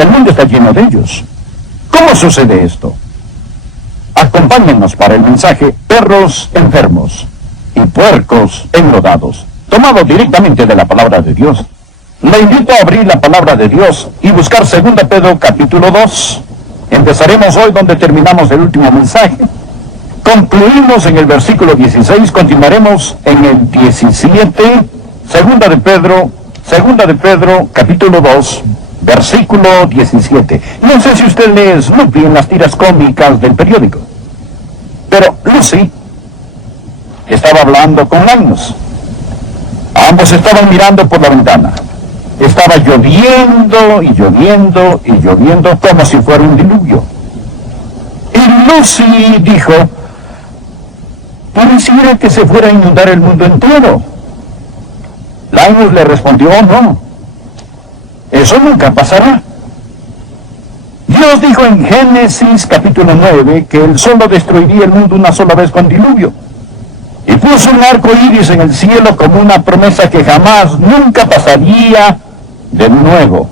El mundo está lleno de ellos. ¿Cómo sucede esto? Acompáñennos para el mensaje Perros enfermos y puercos enlodados, tomado directamente de la palabra de Dios. Le invito a abrir la palabra de Dios y buscar 2 Pedro capítulo 2. Empezaremos hoy donde terminamos el último mensaje. Concluimos en el versículo 16, continuaremos en el 17. 2 de Pedro capítulo 2, versículo 17. No sé si usted lee Snoopy en las tiras cómicas del periódico, pero Lucy estaba hablando con Linus. Ambos estaban mirando por la ventana. Estaba lloviendo y lloviendo y lloviendo como si fuera un diluvio. Y Lucy dijo: pareciera que se fuera a inundar el mundo entero. Linus le respondió: no, eso nunca pasará. Dios dijo en Génesis capítulo 9 que Él solo destruiría el mundo una sola vez con diluvio. Y puso un arco iris en el cielo como una promesa que jamás, nunca pasaría de nuevo.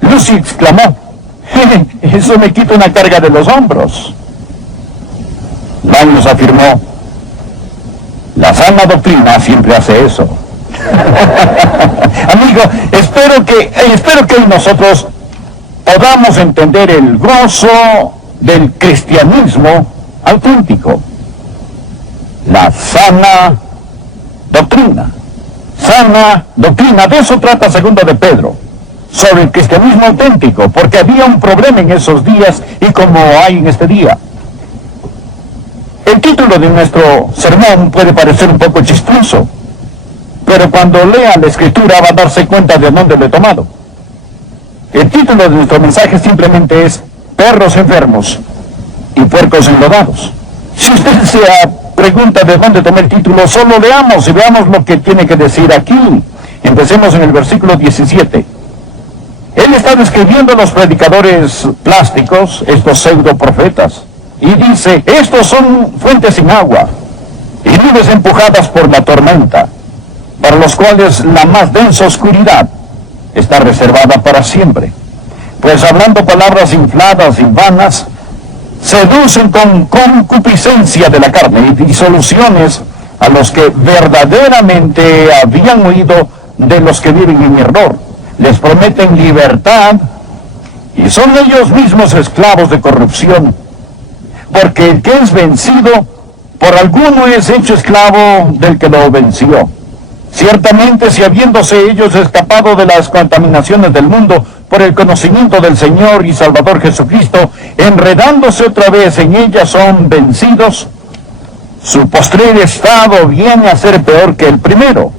Lucy exclamó: eso me quita una carga de los hombros. Linus afirmó: la sana doctrina siempre hace eso. Amigo, espero que hoy nosotros podamos entender el gozo del cristianismo auténtico. La sana doctrina. Sana doctrina, de eso trata 2 de Pedro, sobre el cristianismo auténtico, porque había un problema en esos días y como hay en este día. El título de nuestro sermón puede parecer un poco chistoso, pero cuando lea la Escritura va a darse cuenta de dónde lo he tomado. El título de nuestro mensaje simplemente es Perros enfermos y puercos enlodados. Si usted se pregunta de dónde tomé el título, solo leamos y veamos lo que tiene que decir aquí. Empecemos en el versículo 17. Él está describiendo a los predicadores plásticos, estos pseudo profetas, y dice: estos son fuentes sin agua y nubes empujadas por la tormenta, para los cuales la más densa oscuridad está reservada para siempre. Pues hablando palabras infladas y vanas, seducen con concupiscencia de la carne y disoluciones a los que verdaderamente habían oído de los que viven en error. Les prometen libertad y son ellos mismos esclavos de corrupción. Porque el que es vencido por alguno es hecho esclavo del que lo venció. Ciertamente, si habiéndose ellos escapado de las contaminaciones del mundo por el conocimiento del Señor y Salvador Jesucristo, enredándose otra vez en ellas, son vencidos, su postrer estado viene a ser peor que el primero.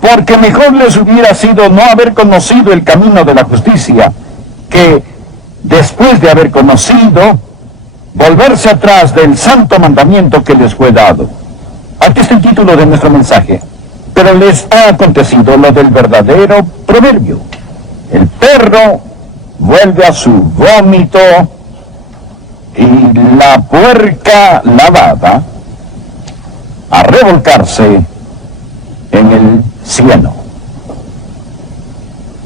Porque mejor les hubiera sido no haber conocido el camino de la justicia, que después de haber conocido, volverse atrás del santo mandamiento que les fue dado. Aquí está el título de nuestro mensaje. Pero les ha acontecido lo del verdadero proverbio: el perro vuelve a su vómito y la puerca lavada a revolcarse en el cieno.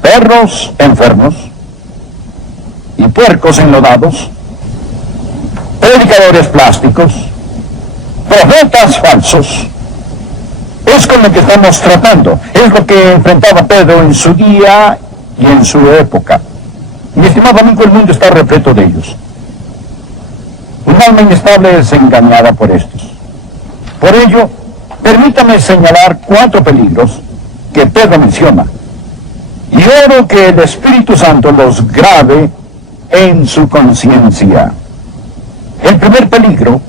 Perros enfermos y puercos enlodados, predicadores plásticos, profetas falsos. Es con lo que estamos tratando. Es lo que enfrentaba Pedro en su día y en su época. Mi estimado amigo, el mundo está repleto de ellos. Un alma inestable es engañada por estos. Por ello, permítame señalar 4 peligros que Pedro menciona. Y oro que el Espíritu Santo los grabe en su conciencia. El primer peligro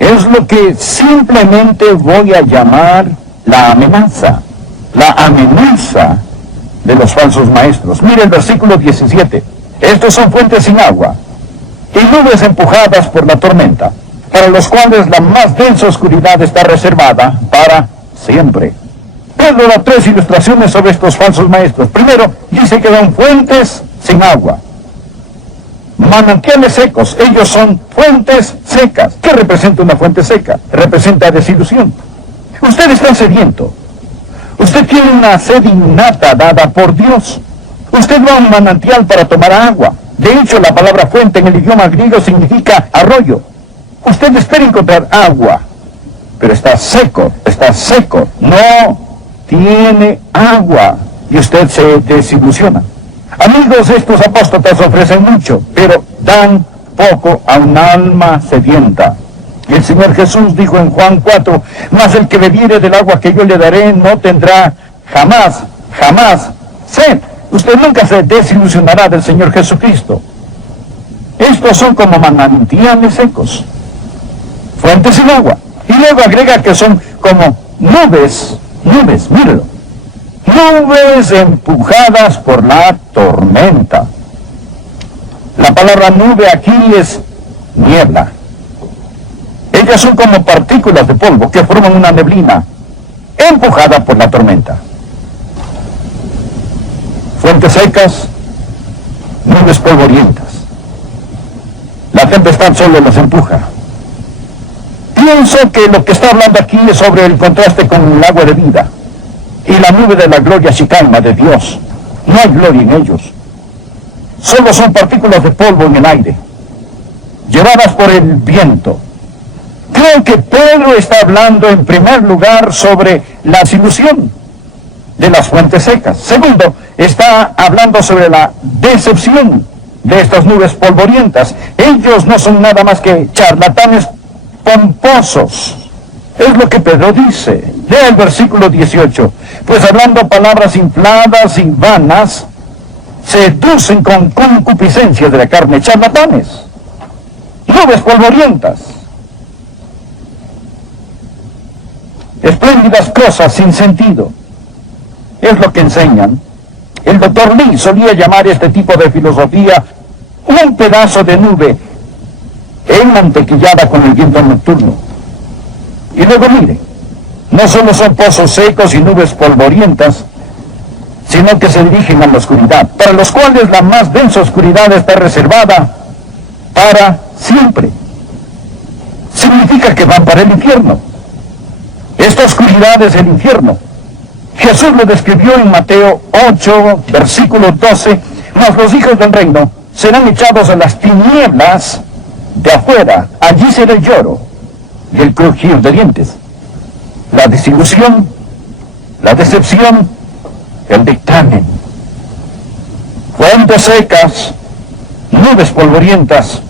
es lo que simplemente voy a llamar la amenaza de los falsos maestros. Mire el versículo 17. Estos son fuentes sin agua y nubes empujadas por la tormenta, para los cuales la más densa oscuridad está reservada para siempre. Pedro da 3 ilustraciones sobre estos falsos maestros. Primero, dice que son fuentes sin agua. Manantiales secos, ellos son fuentes secas. ¿Qué representa una fuente seca? Representa desilusión. Usted está sediento. Usted tiene una sed innata dada por Dios. Usted va a un manantial para tomar agua. De hecho, la palabra fuente en el idioma griego significa arroyo. Usted espera encontrar agua, pero está seco, no tiene agua, y usted se desilusiona. Amigos, estos apóstatas ofrecen mucho, pero dan poco a un alma sedienta. Y el Señor Jesús dijo en Juan 4, mas el que bebiere del agua que yo le daré no tendrá jamás sed. Usted nunca se desilusionará del Señor Jesucristo. Estos son como manantiales secos, fuentes sin agua. Y luego agrega que son como nubes, míralo, nubes empujadas por la tormenta. La palabra nube aquí es niebla. Ellas son como partículas de polvo que forman una neblina empujada por la tormenta. Fuentes secas, nubes polvorientas. La tempestad solo las empuja. Pienso que lo que está hablando aquí es sobre el contraste con el agua de vida y la nube de la gloria Shekinah de Dios. No hay gloria en ellos. Solo son partículas de polvo en el aire, llevadas por el viento. Creo que Pedro está hablando en primer lugar sobre la desilusión de las fuentes secas. Segundo, está hablando sobre la decepción de estas nubes polvorientas. Ellos no son nada más que charlatanes pomposos. Es lo que Pedro dice. Lea el versículo 18. Pues hablando palabras infladas y vanas, seducen con concupiscencia de la carne, charlatanes, nubes polvorientas, espléndidas cosas sin sentido. Es lo que enseñan. El doctor Lee solía llamar este tipo de filosofía un pedazo de nube enmantequillada con el viento nocturno. Y luego mire, no solo son pozos secos y nubes polvorientas, sino que se dirigen a la oscuridad, para los cuales la más densa oscuridad está reservada para siempre. Significa que van para el infierno. Esta oscuridad es el infierno. Jesús lo describió en Mateo 8, versículo 12, mas los hijos del reino serán echados a las tinieblas de afuera. Allí será el lloro y el crujir de dientes. La desilusión, la decepción, el dictamen. Fuentes secas, nubes polvorientas,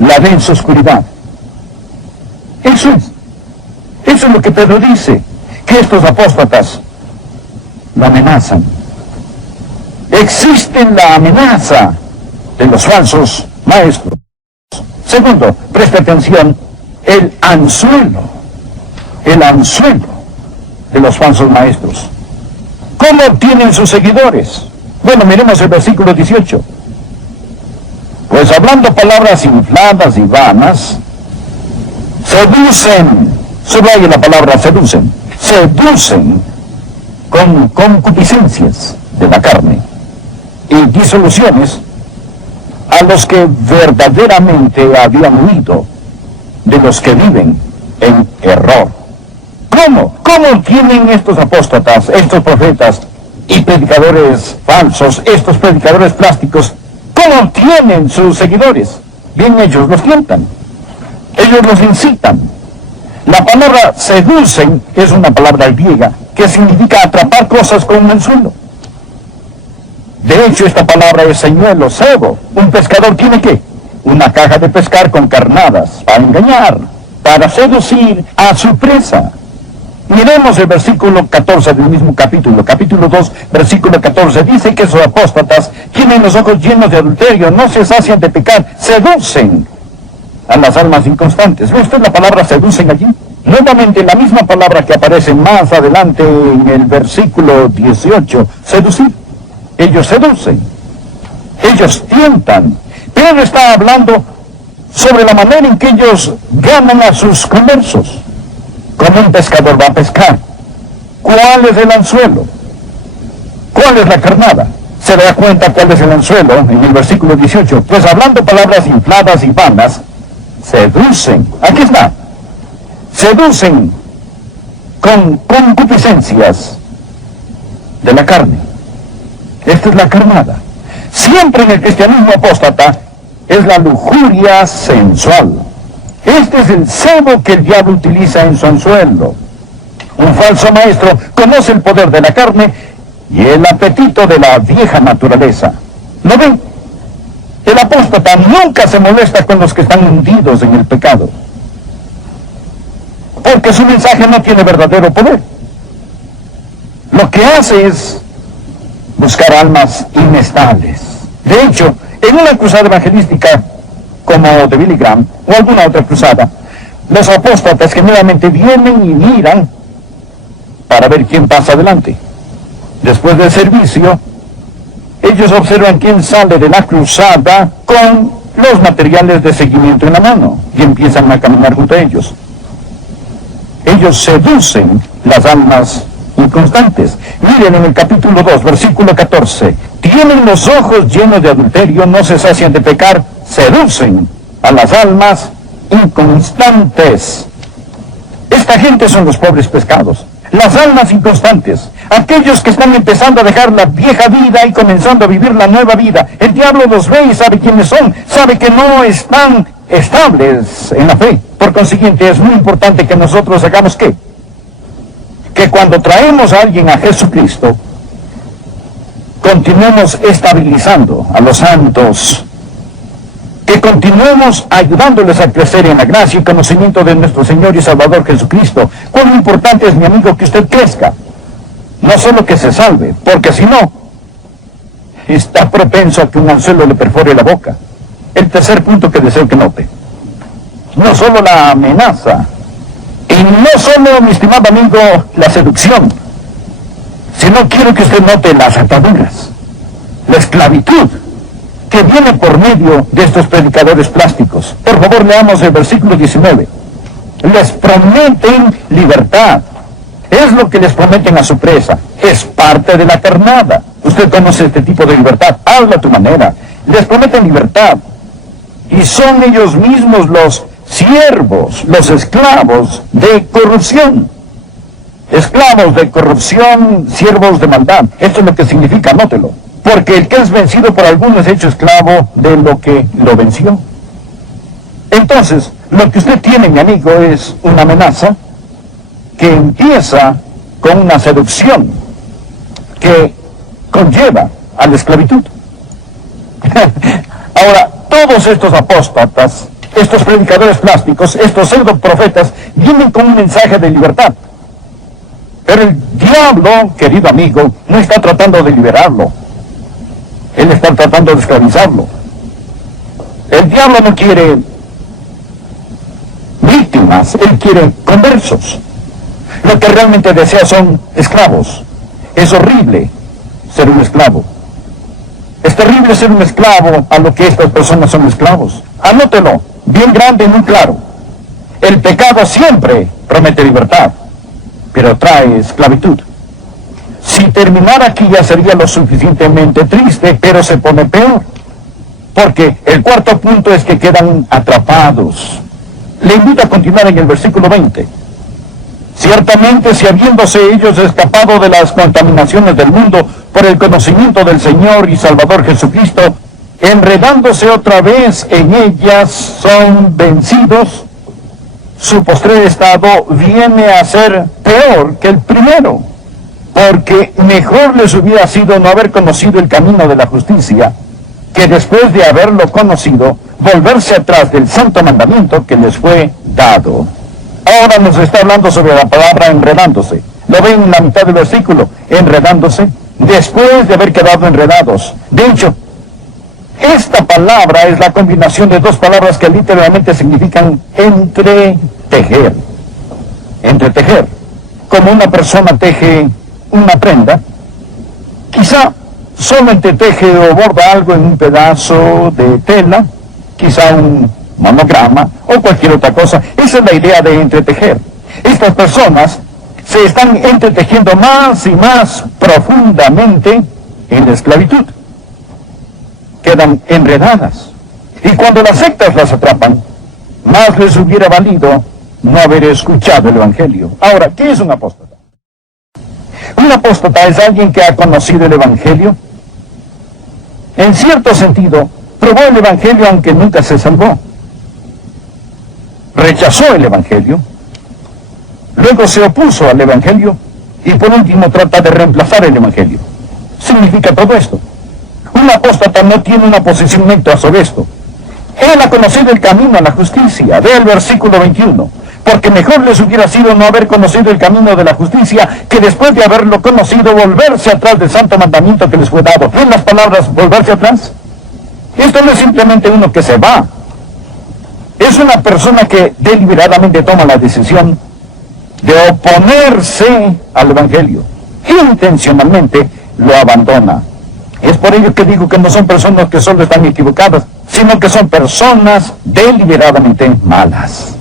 la densa oscuridad. Eso es lo que Pedro dice, que estos apóstatas lo amenazan. Existe la amenaza de los falsos maestros. Segundo, presta atención, el anzuelo de los falsos maestros. ¿Cómo obtienen sus seguidores? Bueno, miremos el versículo 18. Pues hablando palabras infladas y vanas, seducen, subraya la palabra seducen con concupiscencias de la carne y disoluciones a los que verdaderamente habían huido, de los que viven en error. ¿Cómo tienen estos apóstatas, estos profetas y predicadores falsos, estos predicadores plásticos, cómo tienen sus seguidores? Bien, ellos los tientan, ellos los incitan. La palabra seducen es una palabra griega que significa atrapar cosas con un anzuelo. De hecho, esta palabra es señuelo, cebo. Un pescador tiene ¿qué? Una caja de pescar con carnadas para engañar, para seducir a su presa. Miremos el versículo 14 del mismo capítulo 2, versículo 14. Dice que esos apóstatas tienen los ojos llenos de adulterio, no se sacian de pecar, seducen a las almas inconstantes. ¿Ve usted la palabra seducen allí? Nuevamente la misma palabra que aparece más adelante en el versículo 18, seducir. Ellos seducen, ellos tientan. Pedro está hablando sobre la manera en que ellos ganan a sus conversos. Como un pescador va a pescar. ¿Cuál es el anzuelo? ¿Cuál es la carnada? Se da cuenta cuál es el anzuelo en el versículo 18. Pues hablando palabras infladas y vanas, seducen. Aquí está. Seducen con concupiscencias de la carne. Esta es la carnada. Siempre en el cristianismo apóstata es la lujuria sensual. Este es el cebo que el diablo utiliza en su anzuelo. Un falso maestro conoce el poder de la carne y el apetito de la vieja naturaleza. ¿No ven? El apóstata nunca se molesta con los que están hundidos en el pecado, porque su mensaje no tiene verdadero poder. Lo que hace es buscar almas inestables. De hecho, en una cruzada evangelística como de Billy Graham o alguna otra cruzada, los apóstatas generalmente vienen y miran para ver quién pasa adelante. Después del servicio, ellos observan quién sale de la cruzada con los materiales de seguimiento en la mano y empiezan a caminar junto a ellos. Ellos seducen las almas inconstantes. Miren en el capítulo 2, versículo 14. Tienen los ojos llenos de adulterio, no se sacian de pecar, seducen a las almas inconstantes. Esta gente son los pobres pescados, las almas inconstantes, aquellos que están empezando a dejar la vieja vida y comenzando a vivir la nueva vida. El diablo los ve y sabe quiénes son, sabe que no están estables en la fe. Por consiguiente, es muy importante que nosotros hagamos ¿qué? Que cuando traemos a alguien a Jesucristo, continuemos estabilizando a los santos, que continuemos ayudándoles a crecer en la gracia y conocimiento de nuestro Señor y Salvador Jesucristo. Cuán importante es, mi amigo, que usted crezca, no solo que se salve, porque si no, está propenso a que un anzuelo le perfore la boca. El tercer punto que deseo que note, no solo la amenaza, y no solo, mi estimado amigo, la seducción, sino quiero que usted note las ataduras, la esclavitud que viene por medio de estos predicadores plásticos. Por favor, leamos el versículo 19. Les prometen libertad. Es lo que les prometen a su presa. Es parte de la carnada. Usted conoce este tipo de libertad. Habla a tu manera. Les prometen libertad. Y son ellos mismos los siervos, los esclavos de corrupción. Esclavos de corrupción, siervos de maldad. Esto es lo que significa, anótelo. Porque el que es vencido por alguno es hecho esclavo de lo que lo venció. Entonces, lo que usted tiene, mi amigo, es una amenaza que empieza con una seducción que conlleva a la esclavitud. Ahora, todos estos apóstatas, estos predicadores plásticos, estos pseudo profetas, vienen con un mensaje de libertad. Pero el diablo, querido amigo, no está tratando de liberarlo. Él está tratando de esclavizarlo. El diablo no quiere víctimas, él quiere conversos. Lo que realmente desea son esclavos. Es horrible ser un esclavo. Es terrible ser un esclavo a lo que estas personas son esclavos. Anótelo, bien grande y muy claro. El pecado siempre promete libertad, pero trae esclavitud. Si terminara aquí ya sería lo suficientemente triste, pero se pone peor. Porque el cuarto punto es que quedan atrapados. Le invito a continuar en el versículo 20. Ciertamente, si habiéndose ellos escapado de las contaminaciones del mundo por el conocimiento del Señor y Salvador Jesucristo, enredándose otra vez en ellas, son vencidos, su postrer estado viene a ser peor que el primero. Porque mejor les hubiera sido no haber conocido el camino de la justicia, que después de haberlo conocido, volverse atrás del santo mandamiento que les fue dado. Ahora nos está hablando sobre la palabra enredándose. ¿Lo ven en la mitad del versículo? Enredándose, después de haber quedado enredados. De hecho, esta palabra es la combinación de dos palabras que literalmente significan entretejer. Entretejer. Como una persona teje una prenda, quizá solo entreteje o borda algo en un pedazo de tela, quizá un monograma o cualquier otra cosa. Esa es la idea de entretejer. Estas personas se están entretejiendo más y más profundamente en la esclavitud. Quedan enredadas. Y cuando las sectas las atrapan, más les hubiera valido no haber escuchado el Evangelio. Ahora, ¿qué es un apóstata? Un apóstata es alguien que ha conocido el Evangelio, En cierto sentido, probó el Evangelio aunque nunca se salvó. Rechazó el Evangelio, luego se opuso al Evangelio y por último trata de reemplazar el Evangelio. Significa todo esto. Un apóstata no tiene una posición neta sobre esto. Él ha conocido el camino a la justicia. Ve el versículo 21. Porque mejor les hubiera sido no haber conocido el camino de la justicia que después de haberlo conocido volverse atrás del santo mandamiento que les fue dado. ¿Ven las palabras volverse atrás? Esto no es simplemente uno que se va. Es una persona que deliberadamente toma la decisión de oponerse al Evangelio. Intencionalmente lo abandona. Es por ello que digo que no son personas que solo están equivocadas, sino que son personas deliberadamente malas.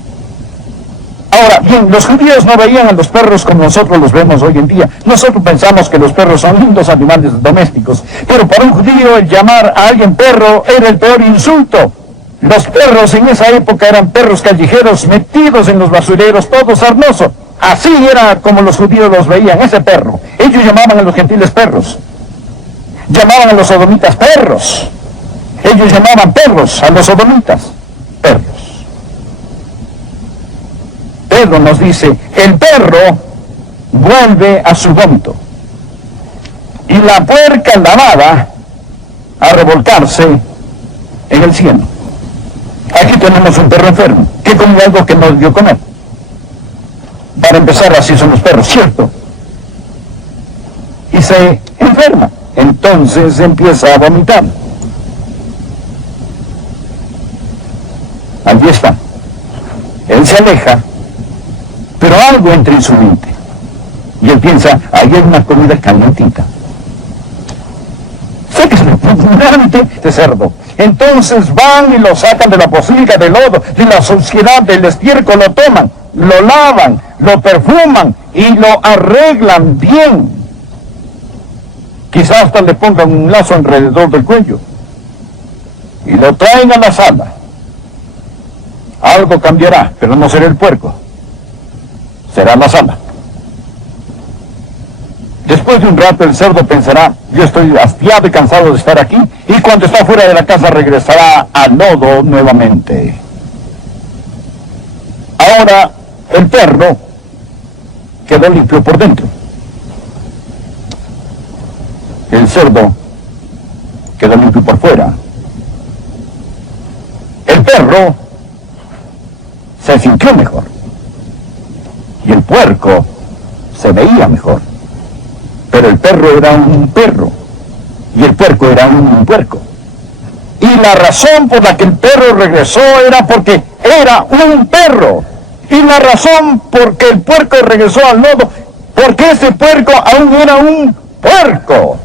Ahora, bien, los judíos no veían a los perros como nosotros los vemos hoy en día. Nosotros pensamos que los perros son lindos animales domésticos, pero para un judío el llamar a alguien perro era el peor insulto. Los perros en esa época eran perros callejeros metidos en los basureros, todo sarnoso. Así era como los judíos los veían, ese perro. Ellos llamaban a los gentiles perros. Llamaban a los sodomitas perros. Ellos llamaban perros a los sodomitas perros. Pedro nos dice, el perro vuelve a su vómito y la puerca lavada a revolcarse en el cielo. Aquí tenemos un perro enfermo que comió algo que no debió comer. Para empezar, así son los perros, ¿cierto? Y se enferma. Entonces empieza a vomitar. Allí está. Él se aleja, pero algo entra en su mente. Y él piensa, ahí hay una comida calientita. Sé que es repugnante este cerdo. Entonces van y lo sacan de la pocilga, del lodo, de la suciedad, del estiércol, lo toman, lo lavan, lo perfuman y lo arreglan bien. Quizás hasta le pongan un lazo alrededor del cuello y lo traen a la sala. Algo cambiará, pero no será el puerco, será la sala. Después de un rato el cerdo pensará, yo estoy hastiado y cansado de estar aquí, y cuando está fuera de la casa regresará al lodo nuevamente. Ahora el perro quedó limpio por dentro. El cerdo quedó limpio por fuera. El perro se sintió mejor. Y el puerco se veía mejor. Pero el perro era un perro. Y el puerco era un puerco. Y la razón por la que el perro regresó era porque era un perro. Y la razón por que el puerco regresó al lodo, porque ese puerco aún era un puerco.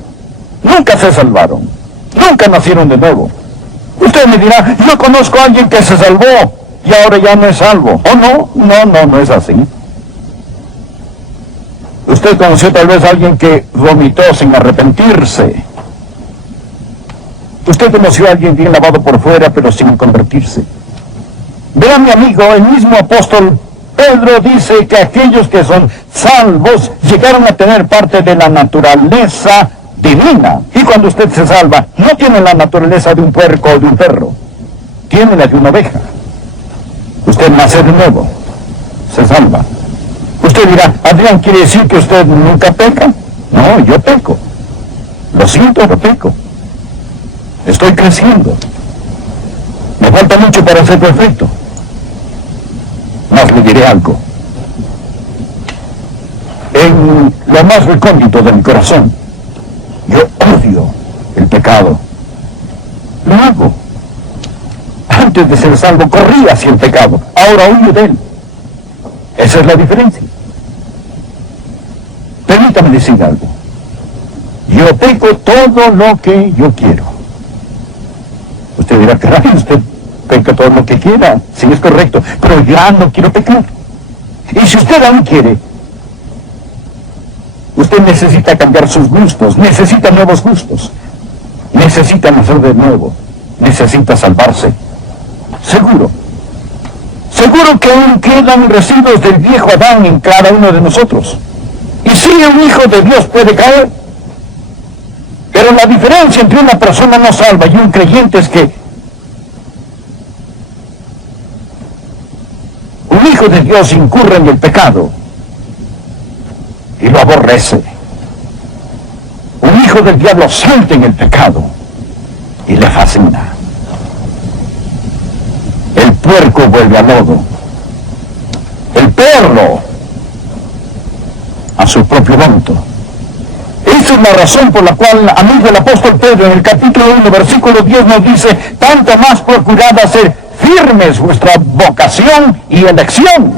Nunca se salvaron. Nunca nacieron de nuevo. Usted me dirá, yo conozco a alguien que se salvó y ahora ya no es salvo. ¿Oh, no? No es así. Usted conoció tal vez a alguien que vomitó sin arrepentirse. Usted conoció a alguien bien lavado por fuera, pero sin convertirse. Vea, mi amigo, el mismo apóstol Pedro dice que aquellos que son salvos llegaron a tener parte de la naturaleza divina. Y cuando usted se salva, no tiene la naturaleza de un puerco o de un perro. Tiene la de una oveja. Usted nace de nuevo. Se salva. Usted dirá, Adrián, ¿quiere decir que usted nunca peca? No, yo peco. Lo siento, pero peco. Estoy creciendo. Me falta mucho para ser perfecto. Mas le diré algo. En lo más recóndito de mi corazón, yo odio el pecado. Lo hago. Antes de ser salvo, corría hacia el pecado. Ahora huyo de él. Esa es la diferencia. Permítame decir algo. Yo peco todo lo que yo quiero. Usted dirá, caray, usted peca todo lo que quiera. Sí, es correcto. Pero ya no quiero pecar. Y si usted aún quiere, usted necesita cambiar sus gustos, necesita nuevos gustos, necesita nacer de nuevo, necesita salvarse. Seguro que aún quedan residuos del viejo Adán en cada uno de nosotros. Y sí, un hijo de Dios puede caer, Pero la diferencia entre una persona no salva y un creyente es que un hijo de Dios incurre en el pecado y lo aborrece. Un hijo del diablo siente en el pecado y le fascina. El puerco vuelve al lodo. El perro a su propio vómito. Esa es la razón por la cual, amigo, el apóstol Pedro en el capítulo 1, versículo 10 nos dice: tanto más procurad hacer firmes vuestra vocación y elección.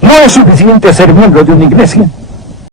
No es suficiente ser miembro de una iglesia.